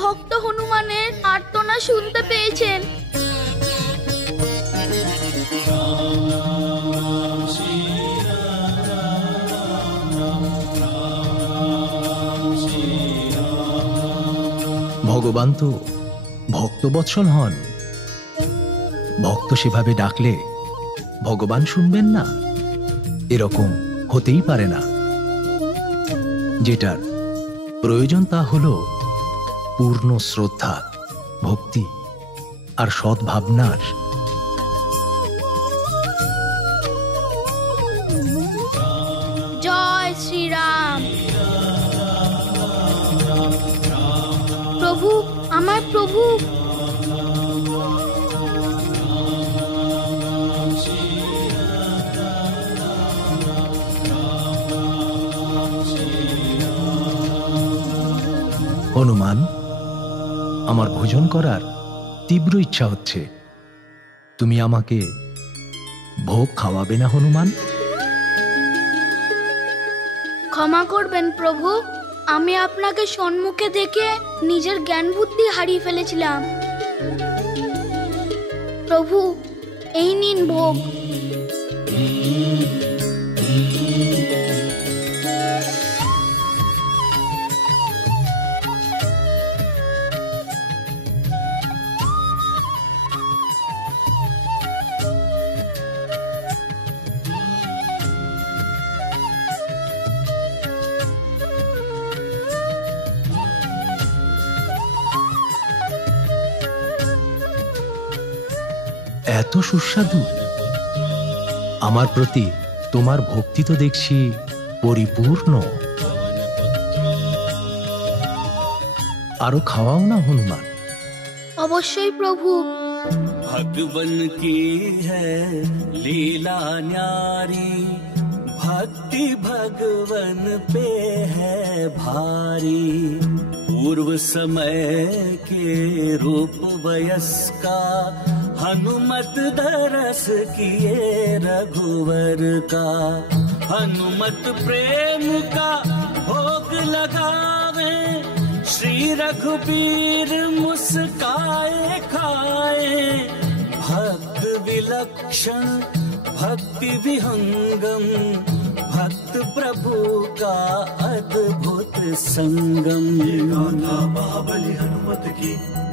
ভক্ত হনুমানের আর্তনা শুনতে পেয়েছেন। ভগবান তো ভক্তবৎসল হন। ভক্ত সেভাবে ডাকলে ভগবান শুনবেন না, এরকম হতেই পারে না। যেটার প্রয়োজন তা হল পূর্ণ শ্রদ্ধা, ভক্তি আর সদ্ভাবনার। জয় শ্রীরাম। প্রভু, আমার প্রভু। হনুমান, আমার ভোজন করার তীব্র ইচ্ছা হচ্ছে। তুমি আমাকে ভোগ খাওয়াবে না হনুমান? ক্ষমা করবেন প্রভু, আমি আপনাকে সম্মুখে দেখে নিজের জ্ঞান বুদ্ধি হারিয়ে ফেলেছিলাম। প্রভু, এই নিন ভোগ। এত সুস্বাদু! আমার প্রতি তোমার ভক্তি তো দেখছি পরিপূর্ণ। আরো খাওয়াও না হনুমান। অবশ্যই প্রভু। भगवन की है लीला न्यारी, भक्ति भगवन पे है भारी। पूर्व समय के रूप वयस्का, हनुमत दरस किए रघुवर का। हनुमत प्रेम का भोग लगावे, श्री रघुबीर मुस्काए खाए। भक्त विलक्षण भक्ति विहंगम, भक्त प्रभु का अद्भुत संगम। ये गाथा महाबली हनुमत की,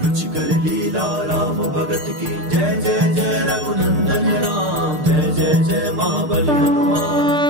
रुचिकर लीला राम भगत की। जय जय जय रघुनंदन राम, जय जय जय महाबली हनुमान।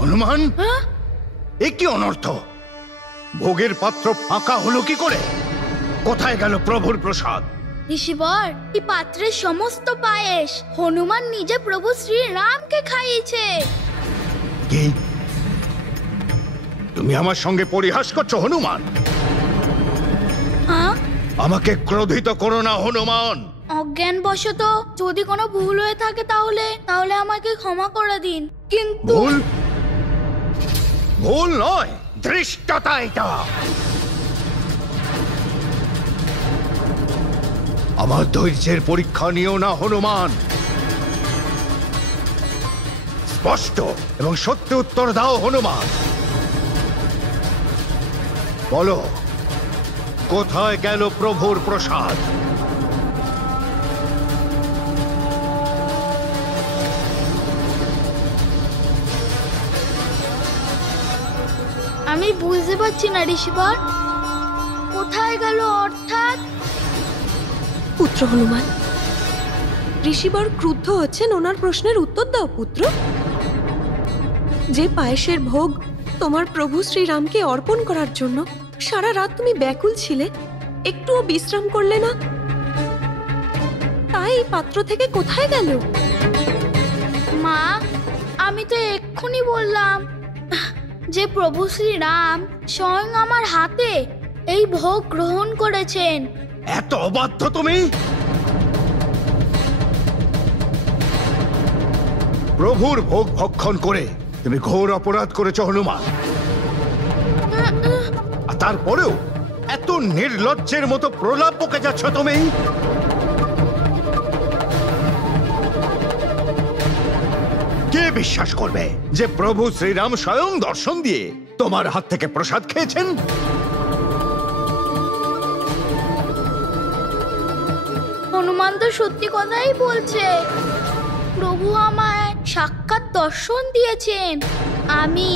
হনুমান, এ কি অনর্থ! ভোগের পাত্র ফাঁকা হলো কি করে? কোথায় গেল প্রভুর প্রসাদ? ঋষিবর, এই পাত্রের সমস্ত পায়েস হনুমান নিজে প্রভু শ্রী রামকে খাইয়েছে। কি? তুমি আমার সঙ্গে পরিহাস করছো হনুমান? হ্যাঁ? আমাকে ক্রোধিত করো না হনুমান। অজ্ঞানবশত যদি কোনো ভুল হয়ে থাকে তাহলে আমাকে ক্ষমা করে দিন। কিন্তু ভুল ভুল নয়, ধৃষ্টতা এটা। আমার ধৈর্যের পরীক্ষা নিও না হনুমান। স্পষ্ট এবং সত্যি উত্তর দাও হনুমান। বলো, কোথায় গেল প্রভুর প্রসাদ? আমি বুঝতে পারছি না ঋষিবর, কোথায় গেল অর্থাৎ? পুত্র হনুমান, ঋষিবর ক্রুদ্ধ হচ্ছেন, ওনার প্রশ্নের উত্তর দাও পুত্র। যে পায়েসের ভোগ তোমার প্রভু শ্রীরামকে অর্পণ করার জন্য সারা রাত তুমি ব্যাকুল ছিলে, একটুও বিশ্রাম করলে না, তাই এই পাত্র থেকে কোথায় গেল? মা, আমি তো এক্ষুনি বললাম যে প্রভু শ্রীরাম স্বয়ং আমার হাতে এই ভোগ গ্রহণ করেছেন। এত অবাধ্য তুমি! প্রভুর ভোগ ভক্ষণ করে তুমি ঘোর অপরাধ করেছ হনুমান। আর তারপরেও এত নির্লজ্জের মতো প্রলাপ বকে যাচ্ছ তুমি। কে বিশ্বাস করবে যে প্রভু শ্রীরাম স্বয়ং দর্শন দিয়ে তোমার হাত থেকে প্রসাদ খেয়েছেন? হনুমান তো সত্যি কথাই বলছে। প্রভু আমায় সাক্ষাৎ দর্শন দিয়েছেন। আমি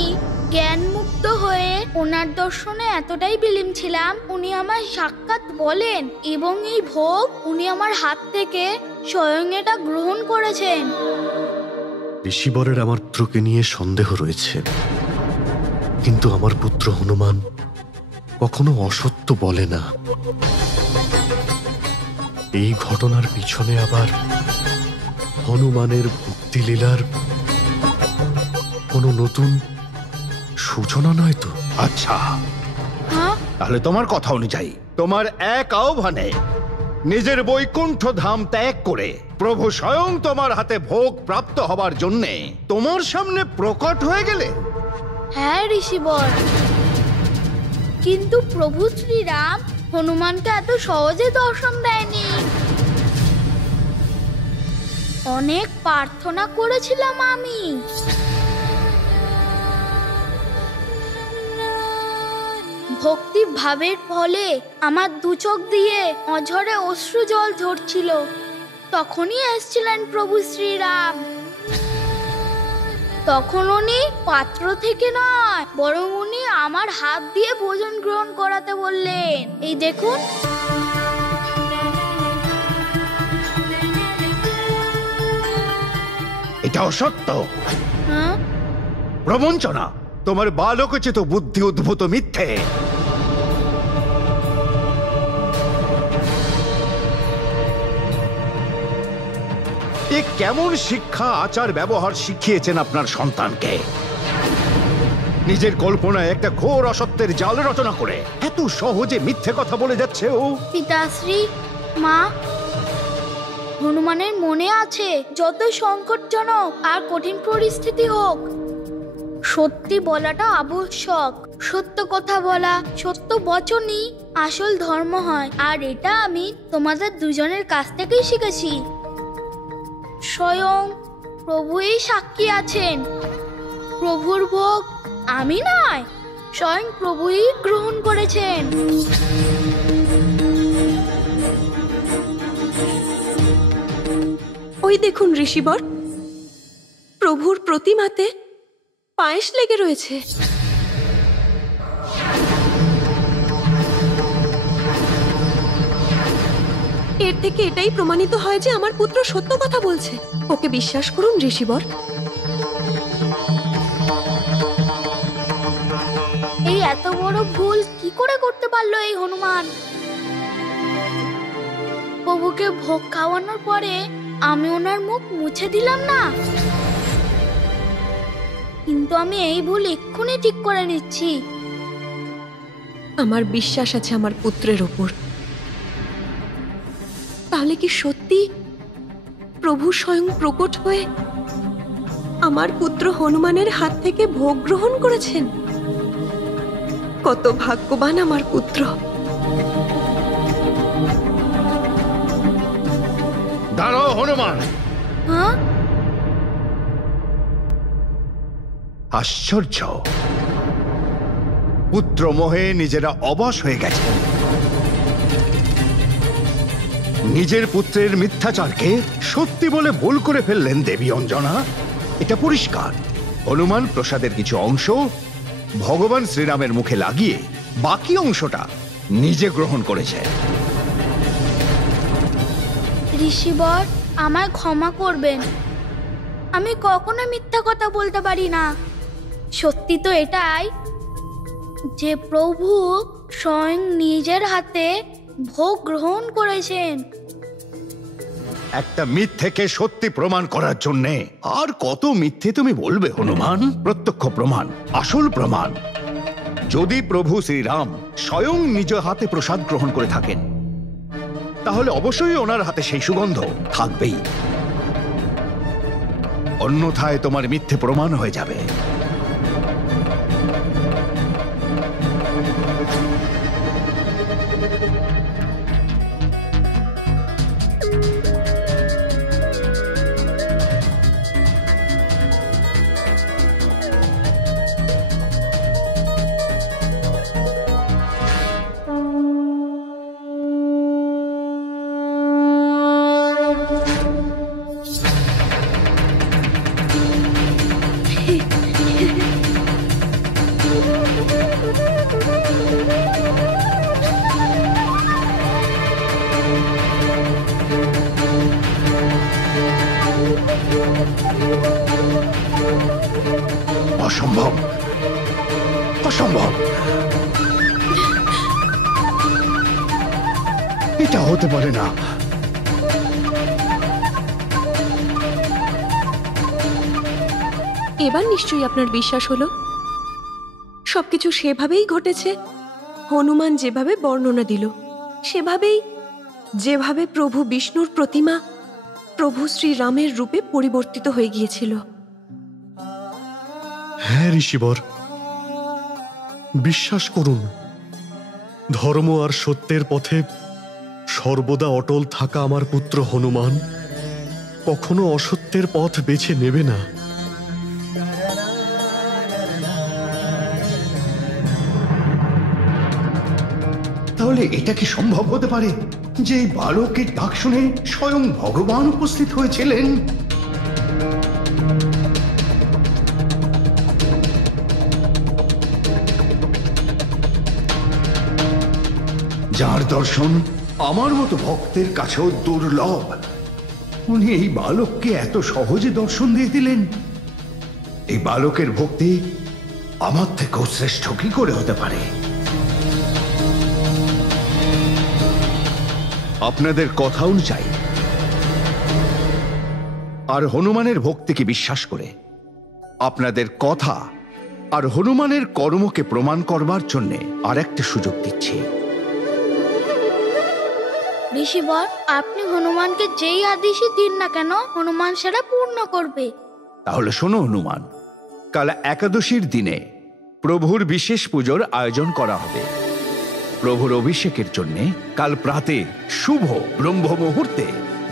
জ্ঞানমুক্ত হয়ে ওনার দর্শনে এতটাই বিলীন ছিলাম, উনি আমায় সাক্ষাৎ বলেন এবং এই ভোগ উনি আমার হাত থেকে স্বয়ং এটা গ্রহণ করেছেন। ঋষিবরের আমার পুত্রকে নিয়ে সন্দেহ রয়েছে, কিন্তু আমার পুত্র হনুমান কখনো অসত্য বলে না। এই ঘটনার পিছনে আবার হনুমানের ভক্তিলীলার কোনো নতুন সূচনা নয় তো? আচ্ছা, হ্যাঁ, তাহলে তোমার কথা অনুযায়ী তোমার এক আহ্বানে নিজের বৈকুণ্ঠ ধাম ত্যাগ করে প্রভু স্বয়ং তোমার হাতে ভোগ প্রাপ্ত হবার জন্যে তোমার সামনে প্রকট হয়ে গেলে? হ্যাঁ ঋষিবর, কিন্তু প্রভু শ্রীরাম হনুমানকে এত সহজে দর্শন দেয়নি। অনেক প্রার্থনা করেছিলাম আমি। ভক্তি ভাবের ফলে আমার দু চোখ দিয়ে অঝরে অশ্রু জল ঝরছিল। তখনই এসেছিলেন প্রভু শ্রীরাম। তখন উনি পাত্র থেকে নয়, বরং উনি আমার হাত দিয়ে ভোজন গ্রহণ করাতে বললেন। এই দেখুন। এটা অসত্য, হ্যাঁ, প্রবঞ্চনা, তোমার বালকোচিত বুদ্ধি উদ্ভূত মিথ্যে। এ কেমন শিক্ষা আচার ব্যবহার শিখিয়েছেন আপনার সন্তানকে? নিজের কল্পনায় একটা ঘোর অসত্যের জাল রচনা করে এত সহজে মিথ্যে কথা বলে যাচ্ছে ও। পিতাশ্রী, মা, হনুমানের মনে আছে যত সংকটজনক আর কঠিন পরিস্থিতি হোক, সত্যি বলাটা আবশ্যক। সত্য কথা বলা, সত্য বচনই আসল ধর্ম হয়। আর এটা আমি তোমাদের দুজনের কাছ থেকেই শিখেছি। স্বয়ং প্রভুই সাক্ষী আছেন। প্রভুর ভোগ আমি নয়, স্বয়ং প্রভুই গ্রহণ করেছেন। ওই দেখুন ঋষিবর, প্রভুর প্রতিমাতে পায়েস লেগে রয়েছে। এর থেকে এটাই প্রমাণিত হয় যে আমার পুত্র সত্য কথা বলছে। ওকে বিশ্বাস করুন ঋষিবর। এই এত বড় ভুল কি করে করতে পারলো এই হনুমান? প্রভুকে ভোগ খাওয়ানোর পরে আমি ওনার মুখ মুছে দিলাম না, কিন্তু আমি এই ভুল এক্ষুনি ঠিক করে নিচ্ছি। আমার বিশ্বাস আছে আমার পুত্রের ওপর। তাহলে কি সত্যি প্রভু স্বয়ং প্রকট হয়ে আমার পুত্র হনুমানের হাত থেকে ভোগ গ্রহণ করেছেন? কত ভাগ্যবান আমার পুত্র। দাঁড়াও হনুমান, হ্যাঁ, আশ্চর্য, পুত্র মোহে নিজেরা অবশ হয়ে গেছে। নিজের পুত্রের মিথ্যাচারকে সত্যি বলে ভুল করে ফেললেন দেবী অঞ্জনা। এটা পরিষ্কার। হনুমান প্রসাদের কিছু অংশ ভগবান শ্রীরামের মুখে লাগিয়ে বাকি অংশটা নিজে গ্রহণ করেছে। ঋষিবর, আমায় ক্ষমা করবেন। আমি কখনো মিথ্যা কথা বলতে পারি না। সত্যি তো এটাই যে প্রভু স্বয়ং নিজের হাতে ভোগ গ্রহণ করেছেন। একটা মিথ্যেকে সত্যি প্রমাণ করার জন্য আর কত মিথ্যে তুমি বলবে হনুমান? প্রত্যক্ষ প্রমাণ, আসল প্রমাণ। যদি প্রভু শ্রীরাম স্বয়ং নিজ হাতে প্রসাদ গ্রহণ করে থাকেন, তাহলে অবশ্যই ওনার হাতে সেই সুগন্ধ থাকবেই। অন্যথায় তোমার মিথ্যে প্রমাণ হয়ে যাবে। অসম্ভব, অসম্ভব। এটা হতে পারে না। এবার নিশ্চয়ই আপনার বিশ্বাস হলো। সবকিছু সেভাবেই ঘটেছে। হনুমান যেভাবে বর্ণনা দিল সেভাবেই, যেভাবে প্রভু বিষ্ণুর প্রতিমা প্রভু শ্রীরামের রূপে পরিবর্তিত হয়ে গিয়েছিল। হ্যাঁ ঋষিবর, বিশ্বাস করুন। ধর্ম আর সত্যের পথে সর্বদা অটল থাকা আমার পুত্র হনুমান কখনো অসত্যের পথ বেছে নেবে না। তাহলে এটা কি সম্ভব হতে পারে যে এই বালকের ডাক শুনে স্বয়ং ভগবান উপস্থিত হয়েছিলেন? যার দর্শন আমার মতো ভক্তের কাছেও দুর্লভ, উনি এই বালককে এত সহজে দর্শন দিয়ে দিলেন। এই বালকের ভক্তি আমার থেকেও শ্রেষ্ঠ কি করে হতে পারে? আপনাদের কথা অনুযায়ী আর হনুমানের ভক্তিকে বিশ্বাস করে আপনাদের কথা আর হনুমানের কর্মকে প্রমাণ করবার জন্য আর একটা সুযোগ দিচ্ছি। ঋষিবর, আপনি হনুমানকে যেই আদেশই দিন না কেন হনুমান সেটা পূর্ণ করবে। তাহলে শোনো হনুমান, কাল একাদশীর দিনে প্রভুর বিশেষ পুজোর আয়োজন করা হবে। প্রভুর অভিষেকের জন্য কাল প্রাতে শুভ ব্রহ্ম মুহূর্তে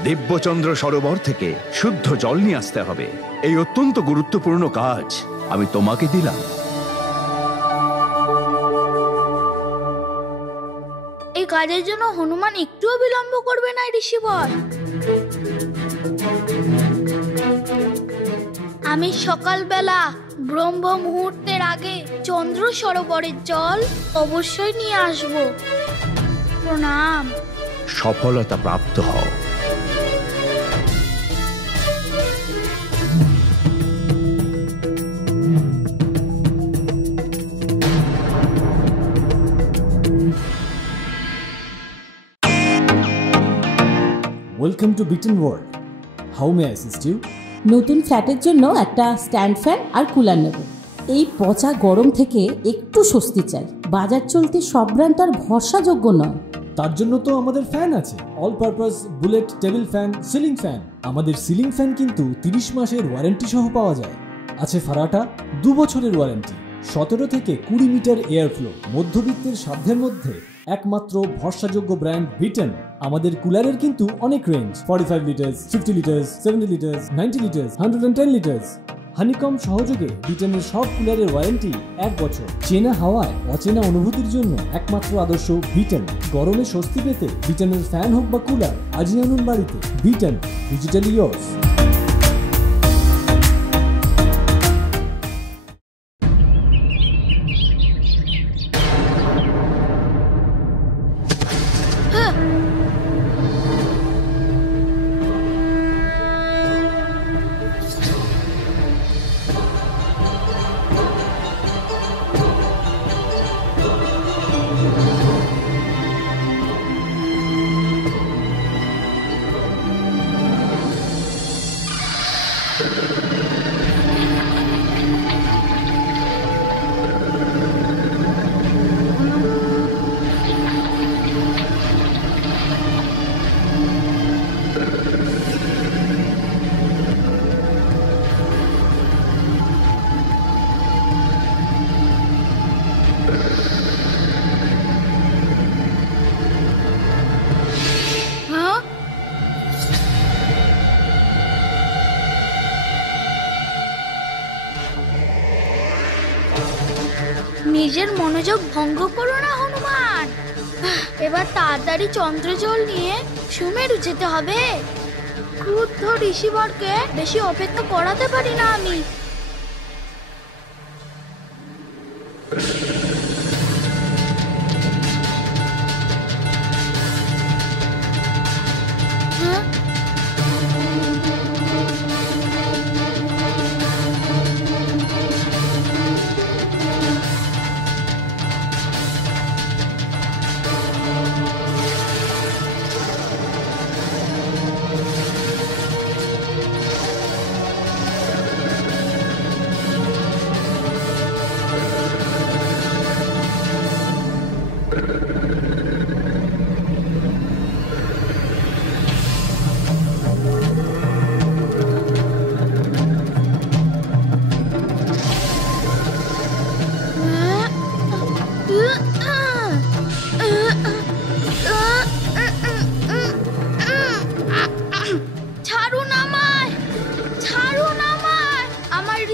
দিব্যচন্দ্র সরোবর থেকে শুদ্ধ জল নিয়ে আসতে হবে। এই অত্যন্ত গুরুত্বপূর্ণ কাজ আমি তোমাকে দিলাম। এই কাজের জন্য হনুমান একটুও বিলম্ব করবে না ঋষিবর। আমি সকালবেলা ব্রহ্ম মুহূর্তের আগে চন্দ্র সরোবরের জল অবশ্যই নিয়ে আসব। প্রণাম। সফলতা প্রাপ্ত হও। Welcome to Beaten World. How may I assist you? নতুন ফ্ল্যাটের জন্য একটা স্ট্যান্ড ফ্যান আর কুলার নেব। এই পচা গরম থেকে একটু স্বস্তি চাই। বাজার চলতে সব ব্র্যান্ড আর ভরসাযোগ্য নয়। তার জন্য তো আমাদের ফ্যান আছে, all purpose bullet table fan, ceiling fan. আমাদের সিলিং ফ্যান কিন্তু 30 মাসের ওয়ারেন্টি সহ পাওয়া যায়। আছে ফারাটা 2 বছরের ওয়ারেন্টি, 17 থেকে 20 মিটার এয়ার ফ্লো। মধ্যবিত্তের সাধ্যের মধ্যে একমাত্র ভরসাযোগ্য ব্র্যান্ড বিটেন। আমাদের কুলারের কিন্তু অনেক range, 45 litres, 50 litres, 70 litres, 90 litres, 110 litres. Honeycomb সহযোগে ব্রিটেনের সব কুলারের ওয়ারেন্টি 1 বছর। চেনা হাওয়ায় অচেনা অনুভূতির জন্য একমাত্র আদর্শ ব্রিটেন। গরমে স্বস্তি পেতে ব্রিটেনের ফ্যান হোক বা কুলার, আজই আনুন বাড়িতে। Britain, digitally yours. নিজের মনোযোগ ভঙ্গ করো না হনুমান। এবার তাড়াতাড়ি চন্দ্রজল নিয়ে সুমেরু যেতে হবে। ক্রুদ্ধ ঋষিবরকে বেশি অপেক্ষা করাতে পারি না আমি।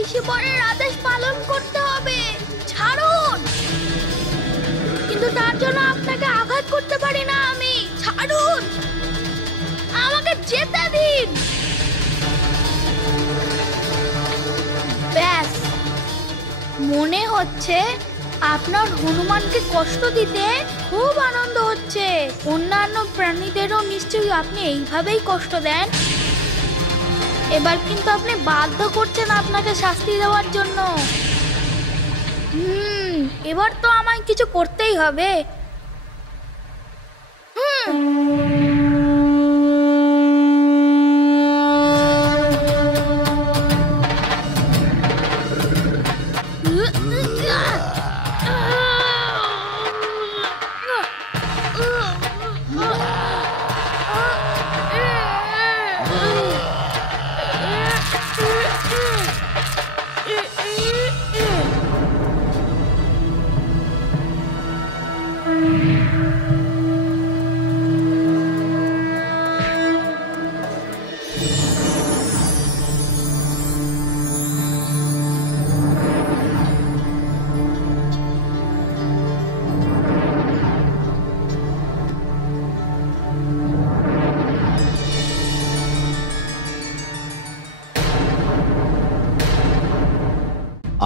ঋষিবরের আদেশ পালন করতে হবে। ছাড়ুন। কিন্তু তার জন্য আপনাকে আঘাত করতে পারি না আমি। ছাড়ুন, আমাকে যেতে দিন। ব্যাস, মনে হচ্ছে আপনার হনুমানকে কষ্ট দিতে খুব আনন্দ হচ্ছে। অন্যান্য প্রাণীদেরও নিশ্চয়ই আপনি এইভাবেই কষ্ট দেন। এবার কিন্তু আপনি বাধ্য করছেন আপনাকে শাস্তি দেওয়ার জন্য। এবার তো আমায় কিছু করতেই হবে।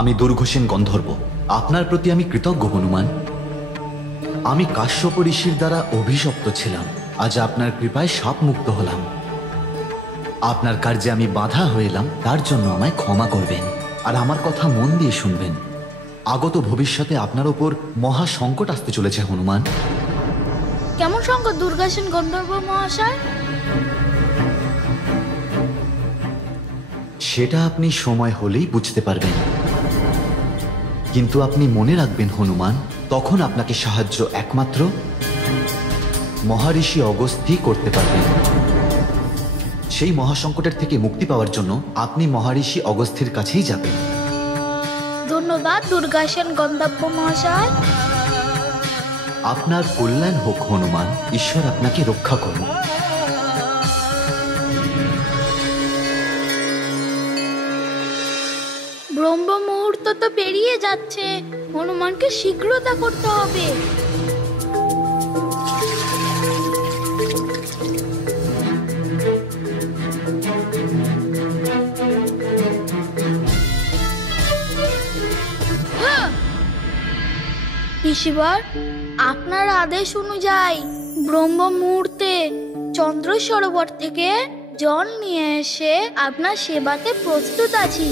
আমি দুর্ঘোষেন গন্ধর্ব, আপনার প্রতি আমি কৃতজ্ঞ হনুমান। আমি কাশ্যপ ঋষির দ্বারা অভিশপ্ত ছিলাম, আজ আপনার কৃপায় সাপ মুক্ত হলাম। আপনার কার্যে আমি বাধা হইলাম, তার জন্য আমায় ক্ষমা করবেন। আর আমার কথা মন দিয়ে শুনবেন, আগত ভবিষ্যতে আপনার ওপর মহা সংকট আসতে চলেছে হনুমান। কেমন সংকট দুর্গাসেন গন্ধর্ব মহাশয়? সেটা আপনি সময় হলেই বুঝতে পারবেন। কিন্তু আপনি মনে রাখবেন হনুমান, তখন আপনাকে সাহায্য একমাত্র মহারিষি অগস্ত্যই করতে পারবেন। সেই মহাসংকটের থেকে মুক্তি পাওয়ার জন্য আপনি মহারিষি অগস্ত্যের কাছেই যাবেন। ধন্যবাদ দুর্গাসেন গন্ধর্ব মহাশয়। আপনার কল্যাণ হোক হনুমান, ঈশ্বর আপনাকে রক্ষা করুন। তো পেরিয়ে যাচ্ছে, হনুমানকে শীঘ্রতা করতে হবে। ঋষিবর, আপনার আদেশ অনুযায়ী ব্রহ্ম মুহূর্তে চন্দ্র সরোবর থেকে জল নিয়ে এসে আপনার সেবাতে প্রস্তুত আছি।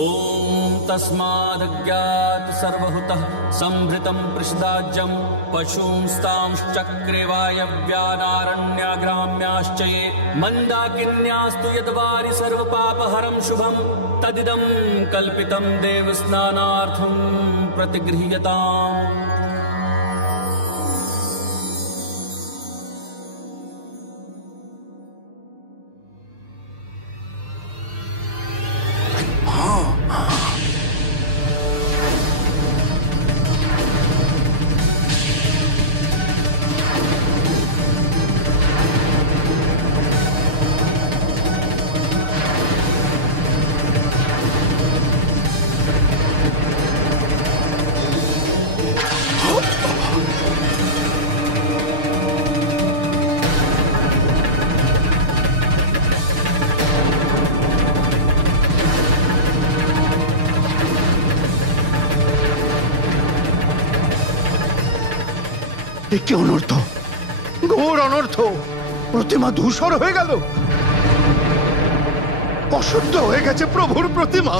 ॐ तस्मादज्ञात सर्वहुतः संभृतं पृषदाज्यं पशूंस्तांश्चक्रे वायव्यानारण्याग्राम्याश्च ये मन्दाकिन्यास्तु यद्वारि सर्वपापहरं शुभं तदिदं कल्पितं देवस्नानार्थं प्रतिगृह्यताम्। কি অনর্থ, ঘোর অনর্থ! প্রতিমা ধূসর হয়ে গেল, অশুদ্ধ হয়ে গেছে প্রভুর প্রতিমা।